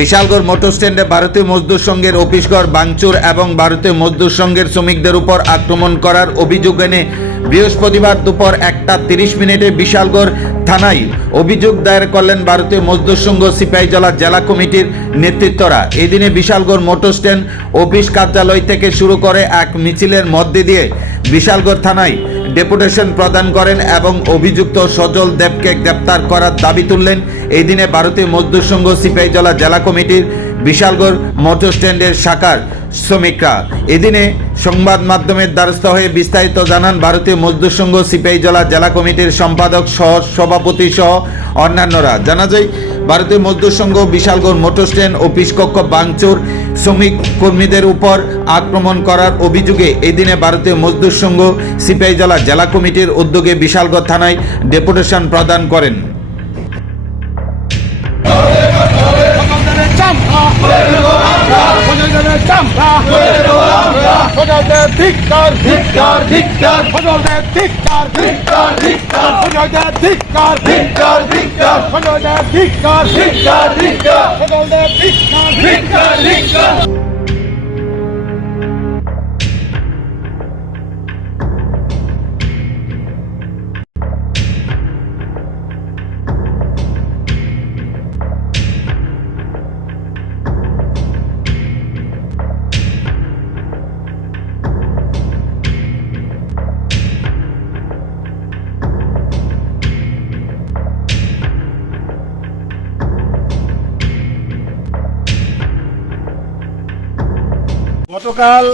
Bishalgarh motor স্ট্যান্ডে ভারতীয় মজদুর সংঘের অফিসঘর ভাঙচুর এবং ভারতীয় মজদুর সংঘের শ্রমিকদের উপর আক্রমণ করার অভিযোগ এনে বৃহস্পতিবার দুপুর 1:30 বিশালগড় থানায় অভিযোগ দায়ের করলেন ভারতীয় মজদুর সংঘ সিপাহীজলা জেলা কমিটির নেতৃত্বরা। এদিনে বিশালগড় মোটর স্ট্যান্ড অফিস কার্যালয় থেকে শুরু করে এক মিছিলের মধ্যে দিয়ে বিশালগড় থানায় ডেপুটেশন প্রদান করেন এবং অভিযুক্ত সজল দেবকে গ্রেপ্তার করার দাবি তুললেন এই দিনে ভারতীয় মজদুর সংঘ সিপাহীজলা জেলা কমিটির বিশালগড় মোটর স্ট্যান্ডের শাখার শ্রমিকরা। এদিনে সংবাদ মাধ্যমের দ্বারস্থ হয়ে বিস্তারিত জানান ভারতীয় মজদুর সংঘ সিপাহীজলা জেলা কমিটির সম্পাদক সহ সভাপতি সহ অন্যান্যরা। জানা যায় ভারতীয় মজদুর সংঘ বিশালগড় মোটর স্ট্যান্ড অফিস কক্ষ ভাঙচুর শ্রমিক কর্মীদের উপর আক্রমণ করার অভিযোগে এই দিনে ভারতীয় মজদুর সংঘ সিপাহীজলা জেলা কমিটির উদ্যোগে বিশালগড় থানায় ডেপুটেশন প্রদান করেন। গতকাল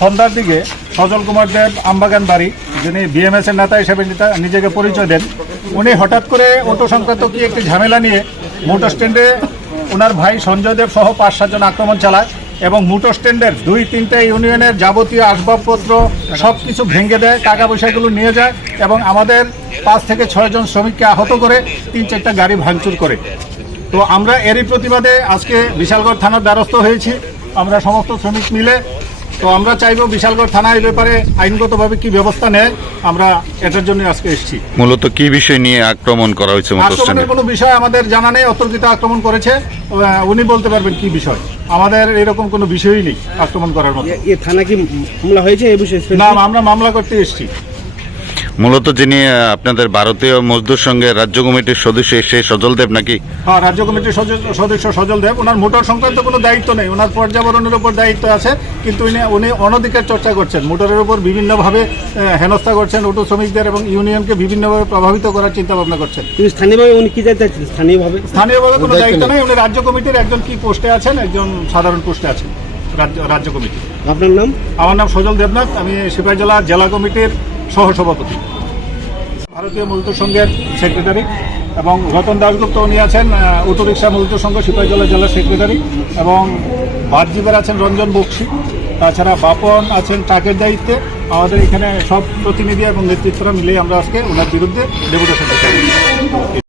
সন্ধ্যার দিকে সজল কুমার দেব আমবাগান বাড়ি, যিনি বিএমএস এর নেতা হিসেবে নিজেকে পরিচয় দেন, উনি হঠাৎ করে অটো সংক্রান্ত কি একটি ঝামেলা নিয়ে মোটর স্ট্যান্ডে ওনার ভাই সঞ্জয় দেব সহ 5-7 জন আক্রমণ চালায় এবং মোটর স্ট্যান্ডের 2-3টে ইউনিয়নের যাবতীয় আসবাবপত্র সব কিছু ভেঙে দেয়, টাকা পয়সাগুলো নিয়ে যায় এবং আমাদের 5 থেকে 6 জন শ্রমিককে আহত করে 3-4টা গাড়ি ভাঙচুর করে। তো আমরা এরই প্রতিবাদে আজকে বিশালগড় থানার দ্বারস্থ হয়েছি, আমরা সমস্ত শ্রমিক মিলে। তো আমরা চাইব বিশালগড় থানা এই ব্যাপারে আইনগতভাবে কি ব্যবস্থা নেয়, আমরা এটার জন্য আজকে এসেছি। মূলত কি বিষয় নিয়ে আক্রমণ করা হয়েছে? আক্রমণের কোনো বিষয় আমাদের জানা নেই, অতর্কিত আক্রমণ করেছে, উনি বলতে পারবেন কি বিষয়। আমাদের এরকম কোনো বিষয়ই নেই আক্রমণ করার মতো। থানা কি মামলা হয়েছে এই বিষয়ে? না, আমরা মামলা করতে এসেছি। মূলত যিনি আপনাদের ভারতীয় মজদুর সংঘের রাজ্য কমিটির সদস্য সেই সজল দেব নাকি? হ্যাঁ, রাজ্য কমিটির সদস্য সজল দেব। ওনার মোটর সংক্রান্ত কোনো দায়িত্ব নেই, ওনার পর্যাবরণের উপর দায়িত্ব আছে, কিন্তু উনি অনধিকার চর্চা করছেন, মোটরের উপর বিভিন্নভাবে হেনস্থা করছেন, অটো শ্রমিকদের এবং ইউনিয়নকে বিভিন্নভাবে প্রভাবিত করার চিন্তা ভাবনা করছেন। কিন্তু স্থানীয়ভাবে উনি কি দায়িত্ব আছেন? স্থানীয়ভাবে কোনো দায়িত্ব নেই, উনি রাজ্য কমিটির একজন কি পোস্টে আছেন, একজন সাধারণ পোস্টে আছেন রাজ্য কমিটি। আপনার নাম? আমার নাম সজল দেবনাথ, আমি সিপাহীজলা জেলা কমিটির সহসভাপতি, ভারতীয় মজদুর সংঘের সেক্রেটারি, এবং রতন দাশগুপ্ত উনি আছেন অটো রিক্সা মজদুর সংঘ সিপাহীজলা জেলা সেক্রেটারি, এবং বাদজিবের আছেন রঞ্জন বক্সি, তাছাড়া বাপন আছেন ট্রাকের দায়িত্বে। আমাদের এখানে সব প্রতিনিধি এবং নেতৃত্বরা মিলেই আমরা আজকে ওনার বিরুদ্ধে ডেপুটেশন